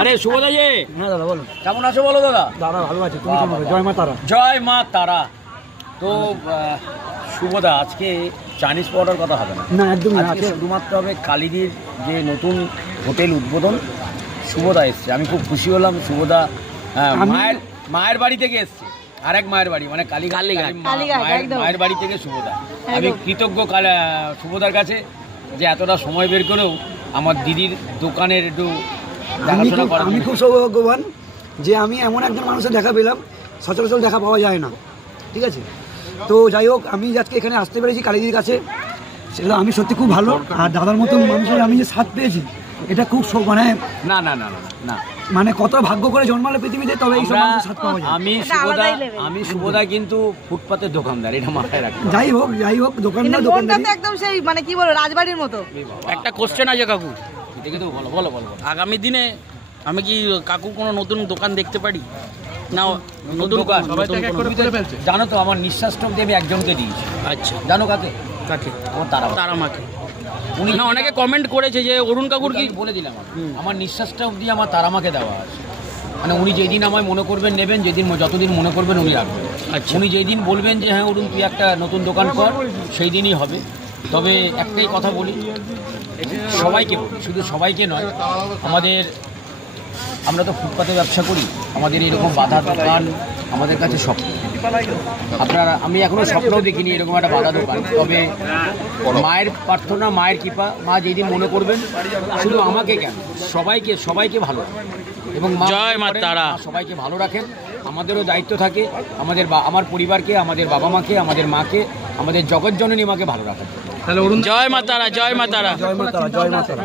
আরে শুভদা জি, হ্যাঁ দাদা বলুন। কেমন আছো বলো দাদা? দাদা ভালো আছে, তুমি কেমন আছো? জয় মা তারা। জয় মা তারা। তো শুভদা, আজকে চাইনিজ পাউডার কথা হবে না, না একদমই না, আজকে শুধুমাত্র হবে কালিদির যে নতুন হোটেল উদ্বোধন। শুভদা এসছে, আমি খুব খুশি হলাম। শুভদা মায়ের বাড়ি থেকে এসছে, আরেক মায়ের বাড়ি, মানে কালীঘাট মায়ের বাড়ি থেকে শুভদা। আমি কৃতজ্ঞ শুভদার কাছে যে এতটা সময় বের করেও আমার দিদির দোকানের একটু দেখাশোনা করা। আমি খুব সৌভাগ্যবান যে আমি এমন একজন মানুষের দেখা পেলাম, সচরাচর দেখা পাওয়া যায় না, ঠিক আছে? তো যাই হোক, আমি আজকে এখানে আসতে পেরেছি কালীদির কাছে, সেটা আমি সত্যি খুব ভালো। আর দাদার মতন মানুষের আমি যে স্বাদ পেয়েছি, এটা খুব মানে না না না না মানে কত ভাগ্য করে জন্মালে পৃথিবীতে, তবে এই সব মানুষের স্বাদ পাওয়া যায়। আমি শুভদা কিন্তু ফুটপাতের দোকানদার, এটা মাথায় রাখি। যাই হোক দোকানদার একদম সেই মানে কি বলবো, রাজবাড়ির মতো। একটা কোশ্চেন আছে কাকু, দেখে তো বলো বলো বলো। আগামী দিনে আমি কি কাকু কোনো নতুন দোকান দেখতে পারি না? নতুন দোকান দোকান জানো তো, আমার নিঃশ্বাস দিয়ে আমি একজনকে দিয়েছি। আচ্ছা, জানো কাকে? কাকে? আমার তারা মাকে। উনি না, অনেকে কমেন্ট করেছে যে অরুণ কাকুর কি বলে দিলাম, আমার নিঃশ্বাসটা অবধি আমার তারামাকে দেওয়া আছে। মানে উনি যেদিন আমায় মনে করবেন নেবেন, যেদিন যতদিন মনে করবেন উনি রাখবেন। আচ্ছা। উনি যেই দিন বলবেন যে হ্যাঁ অরুণ তুই একটা নতুন দোকান কর, সেই দিনই হবে। তবে একটাই কথা বলি, সবাইকে বলি, শুধু সবাইকে নয়, আমরা তো ফুটপাতে ব্যবসা করি, আমাদের এরকম বাধা দোকান আমাদের কাছে স্বপ্ন। আমি এখনো স্বপ্নও দেখিনি এরকম একটা বাধা দোকান। তবে মায়ের প্রার্থনা, মায়ের কৃপা, মা যেই দিন মনে করবেন, শুধু আমাকে কেন, সবাইকে ভালো রাখেন। এবং জয় মা তারা। সবাইকে ভালো রাখেন। আমাদেরও দায়িত্ব থাকে আমার পরিবারকে, আমাদের বাবা মাকে, আমাদের মাকে, আমাদের জগৎজননী মাকে ভালো রাখেন। জয় মা তারা, জয় মা তারা। জয় মা তারা।